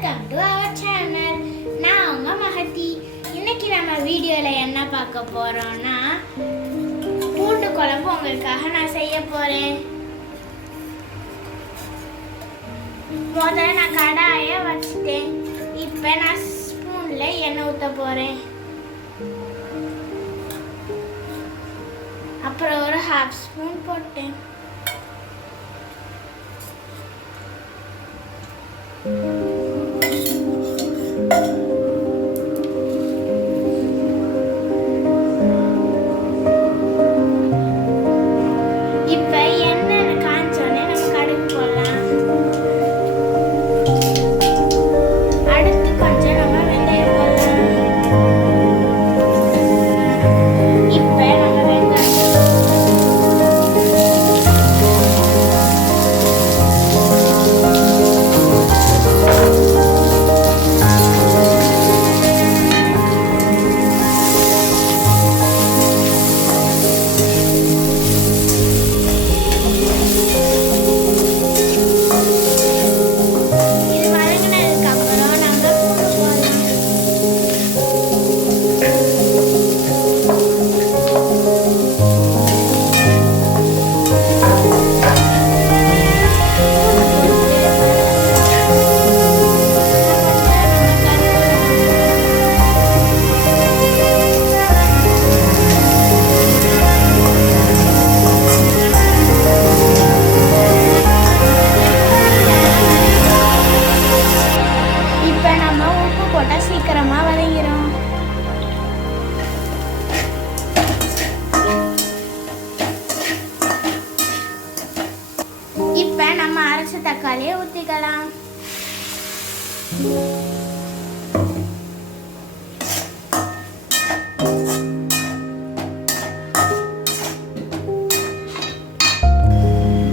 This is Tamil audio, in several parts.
Welcome to our channel. நான் உங்க மகதி. இன்னைக்கு நம்ம வீடியோல என்ன பார்க்க போறோம்னா பூண்டு குழம்பு உங்களுக்காக நான் செய்ய போறேன். முதல்ல நான் கடாயை வச்சுட்டேன். இப்போ நான் ஸ்பூன்ல எண்ணெய் ஊற்ற போறேன். அப்புறம் ஒரு 1/2 ஸ்பூன் போட்டேன். இப்போ எண்ணெய் காஞ்சோடனே நம்ம கடுகு போடலாம். அடுத்து கொஞ்சம் நம்ம வெந்தயம் போடலாம். இப்போ நம்ம வெங்காயம் சீக்கிரமா வதங்கிரும். இப்ப நம்ம அரைச்ச தக்காளியை ஊத்திக்கலாம்.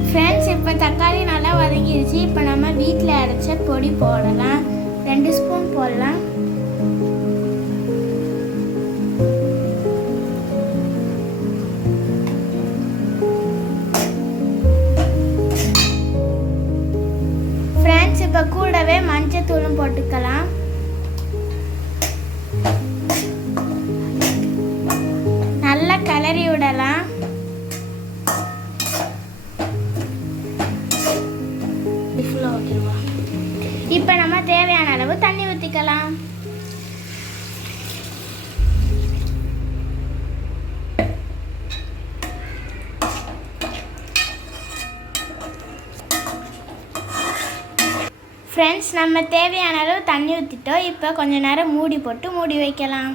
ஃப்ரெண்ட்ஸ், இப்ப தக்காளி நல்லா வதங்கிடுச்சு. இப்ப நம்ம வீட்டில் அரைச்ச பொடி போடலாம். 2 ஸ்பூன் போடலாம். ஃப்ரெண்ட்ஸ், இப்போ கூடவே மஞ்சத்தூளும் போட்டுக்கலாம். நல்லா கிளறி விடலாம். இப்போ நம்ம தேவையான அளவு தண்ணி ஊற்றிக்கலாம். ஃப்ரெண்ட்ஸ், நம்ம தேவையான அளவு தண்ணி ஊற்றிட்டோம். இப்போ கொஞ்ச நேரம் மூடி போட்டு மூடி வைக்கலாம்.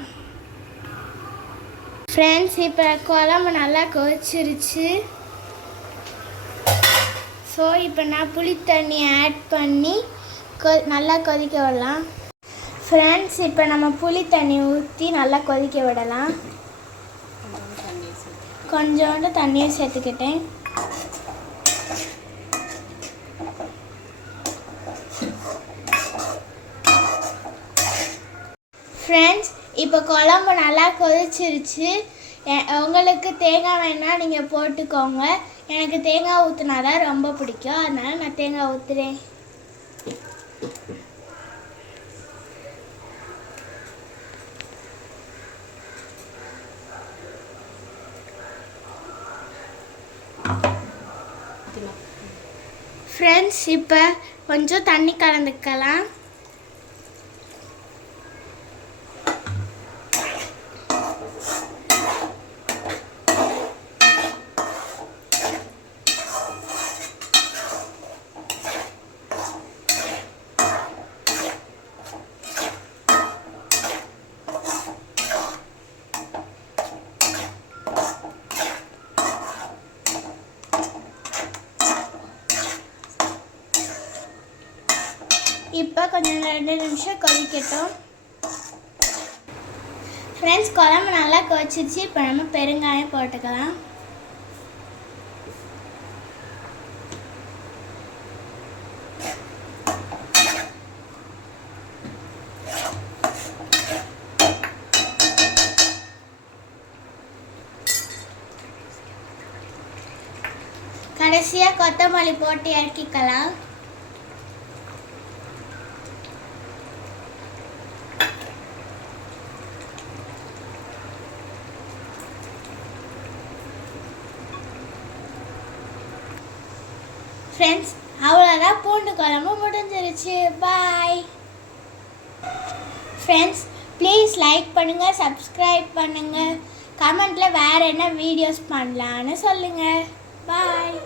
ஃப்ரெண்ட்ஸ், இப்போ குழம்பு நல்லா கொதிச்சிருச்சு. ஸோ இப்போ நான் புளி தண்ணி ஆட் பண்ணி நல்லா கொதிக்க விடலாம். ஃப்ரெண்ட்ஸ், இப்போ நம்ம புளி தண்ணி ஊற்றி நல்லா கொதிக்க விடலாம். கொஞ்சோண்டு தண்ணியும் சேர்த்துக்கிட்டேன். ஃப்ரெண்ட்ஸ், இப்போ குழம்பு நல்லா கொதிச்சிருச்சு. உங்களுக்கு தேங்காய் வேணால் நீங்கள் போட்டுக்கோங்க. எனக்கு தேங்காய் ஊற்றினா தான் ரொம்ப பிடிக்கும். அதனால் நான் தேங்காய் ஊற்றுறேன். ஃப்ரெண்ட்ஸ், இப்போ கொஞ்சம் தண்ணி கலந்துக்கலாம். இப்போ கொஞ்சம் 2 நிமிஷம் கொதிக்கட்டும். ஃப்ரெண்ட்ஸ், குழம்பு நல்லா கொதிச்சிருச்சு. இப்போ நம்ம பெருங்காயம் போட்டுக்கலாம். கடைசியாக கொத்தமல்லி போட்டு இறக்கிக்கலாம். ஃப்ரெண்ட்ஸ் அவ்வளோதான், பூண்டு குழம்பு முடிஞ்சிருச்சு. Bye friends. ப்ளீஸ் லைக் பண்ணுங்கள், சப்ஸ்கிரைப் பண்ணுங்கள், கமெண்ட்டில் வேறு என்ன வீடியோஸ் பண்ணலான்னு சொல்லுங்கள். பாய்.